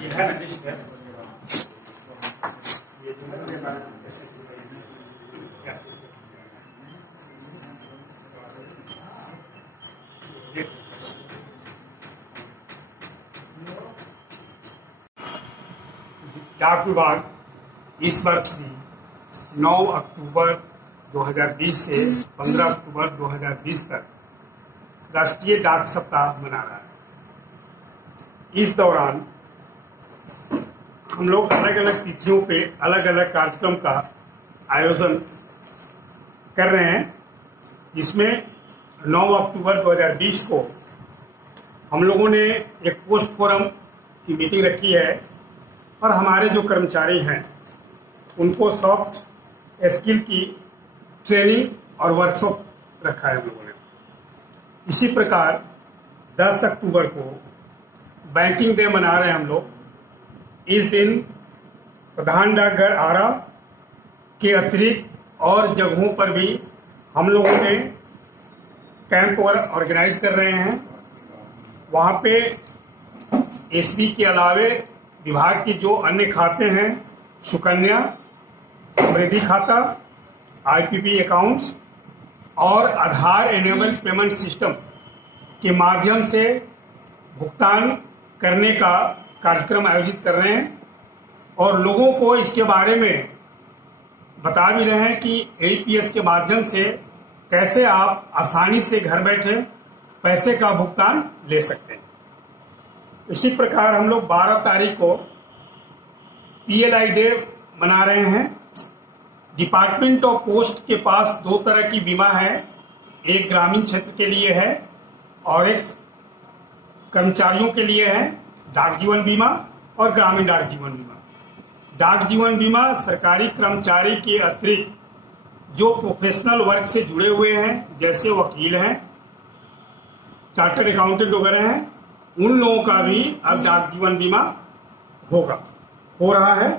ये है ना लिस्ट है। डाक विभाग इस वर्ष भी 9 अक्टूबर 2020 से 15 अक्टूबर 2020 तक राष्ट्रीय डाक सप्ताह मना रहा है। इस दौरान हम लोग अलग अलग तिथियों पे अलग अलग कार्यक्रम का आयोजन कर रहे हैं, जिसमें 9 अक्टूबर 2020 को हम लोगों ने एक पोस्ट फोरम की मीटिंग रखी है और हमारे जो कर्मचारी हैं उनको सॉफ्ट स्किल की ट्रेनिंग और वर्कशॉप रखा है हम लोगों ने। इसी प्रकार 10 अक्टूबर को बैंकिंग डे मना रहे हैं हम लोग। इस दिन प्रधान डाकघर आरा के अतिरिक्त और जगहों पर भी हम लोगों ने कैंप ऑर्गेनाइज कर रहे हैं। वहाँ पे एसबी के अलावे विभाग की जो अन्य खाते हैं, सुकन्या समृद्धि खाता, आईपीपी अकाउंट्स और आधार एनेबल पेमेंट सिस्टम के माध्यम से भुगतान करने का कार्यक्रम आयोजित कर रहे हैं और लोगों को इसके बारे में बता भी रहे हैं कि एईपीएस के माध्यम से कैसे आप आसानी से घर बैठे पैसे का भुगतान ले सकते हैं। इसी प्रकार हम लोग 12 तारीख को पीएलआई डे मना रहे हैं। डिपार्टमेंट ऑफ पोस्ट के पास 2 तरह की बीमा है, एक ग्रामीण क्षेत्र के लिए है और एक कर्मचारियों के लिए है, डाक जीवन बीमा और ग्रामीण डाक जीवन बीमा। डाक जीवन बीमा सरकारी कर्मचारी के अतिरिक्त जो प्रोफेशनल वर्क से जुड़े हुए हैं, जैसे वकील हैं, चार्टर्ड अकाउंटेंट वगैरह हैं, उन लोगों का भी अब डाक जीवन बीमा हो रहा है।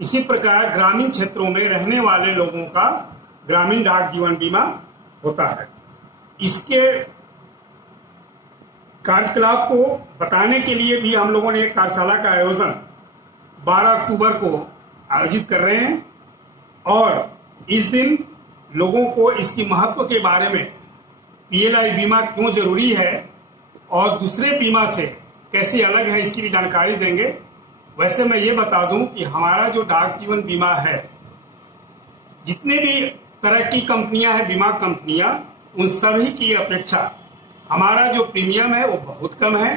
इसी प्रकार ग्रामीण क्षेत्रों में रहने वाले लोगों का ग्रामीण डाक जीवन बीमा होता है। इसके कार्यकलाप को बताने के लिए भी हम लोगों ने एक कार्यशाला का आयोजन 12 अक्टूबर को आयोजित कर रहे हैं और इस दिन लोगों को इसकी महत्व के बारे में, पीएलआई बीमा क्यों जरूरी है और दूसरे बीमा से कैसे अलग है, इसकी भी जानकारी देंगे। वैसे मैं ये बता दूं कि हमारा जो डाक जीवन बीमा है, जितने भी तरह की कंपनियां हैं, बीमा कंपनियां, उन सभी की अपेक्षा हमारा जो प्रीमियम है वो बहुत कम है,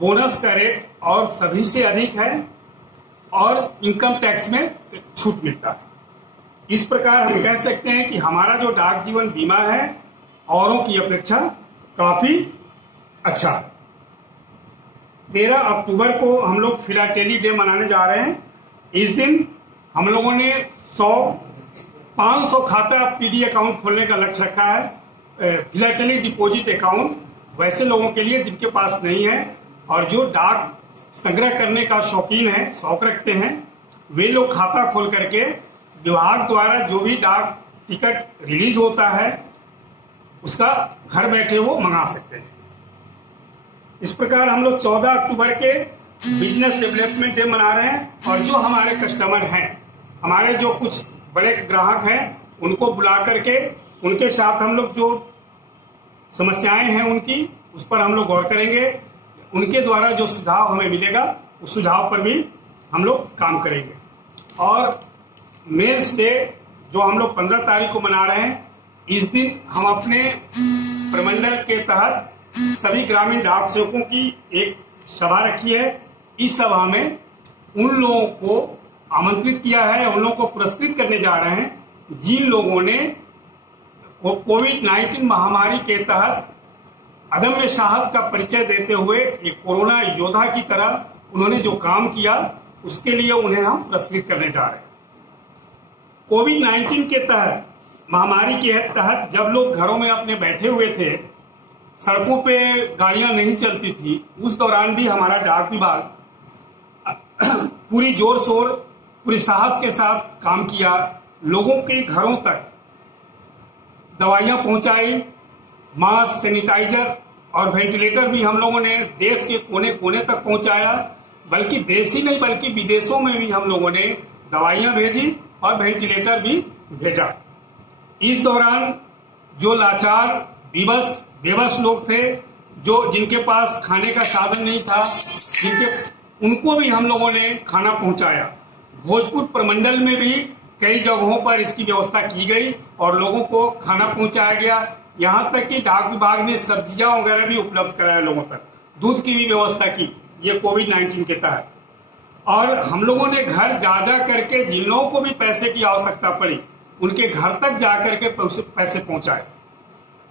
बोनस का रेट और सभी से अधिक है और इनकम टैक्स में छूट मिलता है। इस प्रकार हम कह सकते हैं कि हमारा जो डाक जीवन बीमा है औरों की अपेक्षा काफी अच्छा है। 13 अक्टूबर को हम लोग फिलाटेली डे मनाने जा रहे हैं। इस दिन हम लोगों ने 500 खाता पीडी अकाउंट खोलने का लक्ष्य रखा है। फिलाटेली डिपॉजिट अकाउंट वैसे लोगों के लिए जिनके पास नहीं है और जो डाक संग्रह करने का शौकीन है, शौक रखते हैं, वे लोग खाता खोल करके विभाग द्वारा जो भी डाक टिकट रिलीज होता है उसका घर बैठे वो मंगा सकते हैं। इस प्रकार हम लोग 14 अक्टूबर के बिजनेस डेवलपमेंट डे मना रहे हैं और जो हमारे कस्टमर हैं, हमारे जो कुछ बड़े ग्राहक हैं, उनको बुला करके उनके साथ हम लोग जो समस्याएं हैं उनकी, उस पर हम लोग गौर करेंगे। उनके द्वारा जो सुझाव हमें मिलेगा उस सुझाव पर भी हम लोग काम करेंगे। और मेल्स डे जो हम लोग 15 तारीख को मना रहे हैं, इस दिन हम अपने प्रमंडल के तहत सभी ग्रामीण डाक सेवकों की एक सभा रखी है। इस सभा में उन लोगों को आमंत्रित किया है, उन लोगों को पुरस्कृत करने जा रहे हैं जिन लोगों ने कोविड-19 महामारी के तहत अदम्य साहस का परिचय देते हुए एक कोरोना योद्धा की तरह उन्होंने जो काम किया, उसके लिए उन्हें हम पुरस्कृत करने जा रहे हैं। कोविड-19 के तहत, महामारी के तहत जब लोग घरों में अपने बैठे हुए थे, सड़कों पे गाड़ियां नहीं चलती थी, उस दौरान भी हमारा डाक विभाग पूरी जोर शोर, पूरी साहस के साथ काम किया। लोगों के घरों तक दवाइयां पहुंचाई, मास्क, सैनिटाइजर और वेंटिलेटर भी हम लोगों ने देश के कोने कोने तक पहुंचाया, बल्कि देश ही नहीं बल्कि विदेशों में भी हम लोगों ने दवाइयां भेजी और वेंटिलेटर भी भेजा। इस दौरान जो लाचार बेबस लोग थे, जिनके पास खाने का साधन नहीं था, उनको भी हम लोगों ने खाना पहुंचाया। भोजपुर प्रमंडल में भी कई जगहों पर इसकी व्यवस्था की गई और लोगों को खाना पहुंचाया गया। यहाँ तक कि डाक विभाग ने सब्जियां वगैरह भी उपलब्ध कराया लोगों तक, दूध की भी व्यवस्था की, ये कोविड-19 के तहत। और हम लोगों ने घर जा करके जिन लोगों को भी पैसे की आवश्यकता पड़ी उनके घर तक जा करके पैसे पहुंचाए।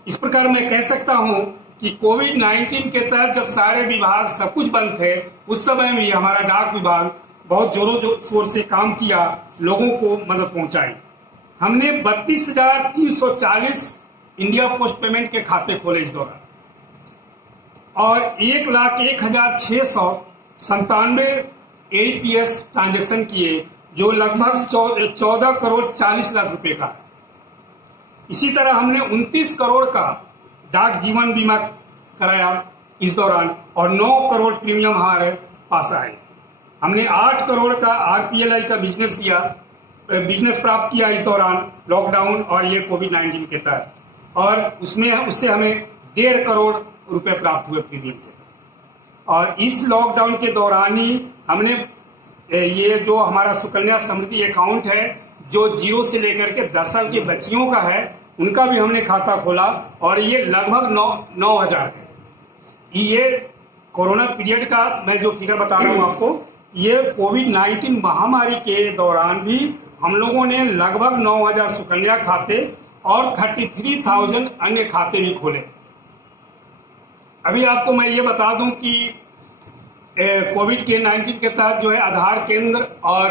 इस प्रकार मैं कह सकता हूं कि कोविड-19 के तहत जब सारे विभाग सब कुछ बंद थे, उस समय भी हमारा डाक विभाग बहुत जोरों शोर से काम किया, लोगों को मदद पहुंचाई। हमने 32,340 इंडिया पोस्ट पेमेंट के खाते खोले इस दौरान और 1,01,697 APS ट्रांजेक्शन किए, जो लगभग 14 करोड़ 40 लाख रुपए का है। इसी तरह हमने 29 करोड़ का डाक जीवन बीमा कराया इस दौरान और 9 करोड़ प्रीमियम हमारे पास आए। हमने 8 करोड़ का RPLI का बिजनेस प्राप्त किया इस दौरान लॉकडाउन और ये कोविड-19 के तहत, और उससे हमें 1.5 करोड़ रुपए प्राप्त हुए प्रीमियम के। और इस लॉकडाउन के दौरान ही हमने ये जो हमारा सुकन्या समृद्धि अकाउंट है, जो 0 से लेकर के 10 साल की बच्चियों का है, उनका भी हमने खाता खोला और ये लगभग 9,000 है। ये कोरोना पीरियड का मैं जो फिगर बता रहा हूं आपको, ये कोविड-19 महामारी के दौरान भी हम लोगों ने लगभग 9,000 सुकन्या खाते और 33,000 अन्य खाते भी खोले। अभी आपको मैं ये बता दूं कि कोविड के 19 के तहत जो है आधार केंद्र और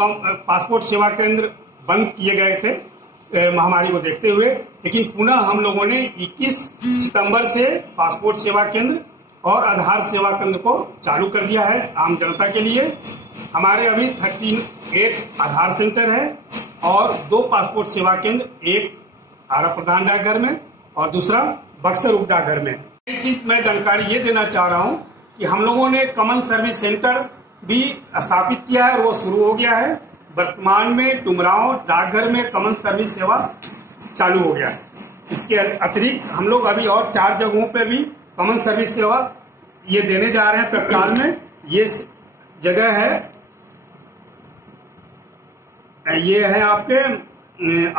पासपोर्ट सेवा केंद्र बंद किए गए थे महामारी को देखते हुए, लेकिन पुनः हम लोगों ने 21 सितंबर से पासपोर्ट सेवा केंद्र और आधार सेवा केंद्र को चालू कर दिया है आम जनता के लिए। हमारे अभी 38 आधार सेंटर है और 2 पासपोर्ट सेवा केंद्र, एक आरा प्रधान डाकघर में और दूसरा बक्सर उप डाकघर में। एक चीज मैं जानकारी ये देना चाह रहा हूं कि हम लोगों ने कॉमन सर्विस सेंटर भी स्थापित किया है और वो शुरू हो गया है। वर्तमान में डुमरांव डाकघर में कॉमन सर्विस सेवा चालू हो गया है। इसके अतिरिक्त हम लोग अभी और 4 जगहों पर भी कॉमन सर्विस सेवा ये देने जा रहे हैं तत्काल में। ये जगह है, ये है आपके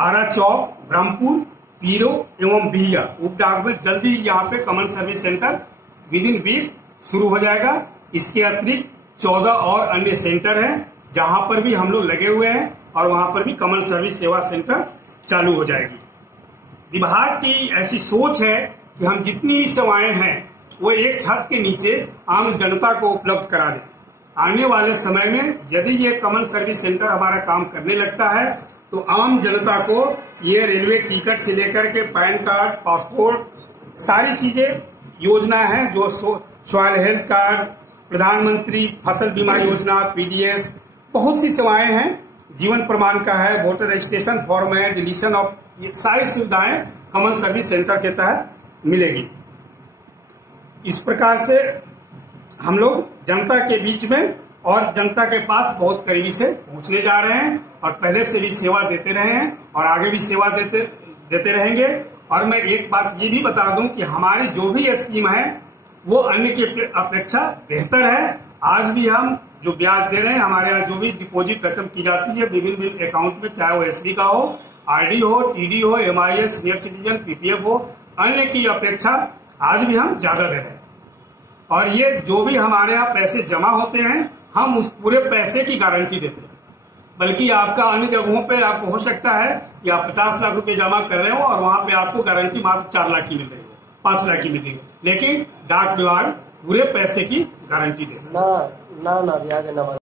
आरा चौक, ब्रह्मपुर, पीरो एवं बिहिया उप डाक में। जल्दी यहाँ पे common service centre within week शुरू हो जाएगा। इसके अतिरिक्त 14 और अन्य सेंटर हैं जहां पर भी हम लोग लगे हुए हैं और वहां पर भी कॉमन सर्विस सेवा सेंटर चालू हो जाएगी। विभाग की ऐसी सोच है कि हम जितनी भी सेवाएं हैं वो एक छत के नीचे आम जनता को उपलब्ध करा दें। आने वाले समय में यदि ये कॉमन सर्विस सेंटर हमारा काम करने लगता है तो आम जनता को ये रेलवे टिकट से लेकर के पैन कार्ड, पासपोर्ट, सारी चीजें योजना है जो सॉइल हेल्थ कार्ड, प्रधानमंत्री फसल बीमा योजना, PDS, बहुत सी सेवाएं हैं, जीवन प्रमाण का है, वोटर रजिस्ट्रेशन फॉर्म है, डिलीशन ऑफ, ये सारी सुविधाएं कॉमन सर्विस सेंटर के तहत मिलेगी। इस प्रकार से हम लोग जनता के बीच में और जनता के पास बहुत करीबी से पहुंचने जा रहे हैं और पहले से भी सेवा देते रहे हैं और आगे भी सेवा देते रहेंगे। और मैं एक बात ये भी बता दूं कि हमारी जो भी स्कीम है वो अन्य की अपेक्षा बेहतर है। आज भी हम जो ब्याज दे रहे हैं, हमारे यहाँ जो भी डिपॉजिट रकम की जाती है विभिन्न अकाउंट में, चाहे वो SD का हो, RD हो, TD हो, MIS, सीनियर सिटीजन, PPF हो, अन्य की अपेक्षा आज भी हम ज्यादा दे रहे हैं। और ये जो भी हमारे यहाँ पैसे जमा होते हैं हम उस पूरे पैसे की गारंटी देते हैं। बल्कि आपका अन्य जगहों पे आपको हो सकता है कि आप 50 लाख रुपए जमा कर रहे हो और वहां पे आपको गारंटी मात्र 4 लाख की मिल रही है, 5 लाख की मिल रही है, लेकिन डाक विभाग पूरे पैसे की गारंटी देता है। ना ब्याज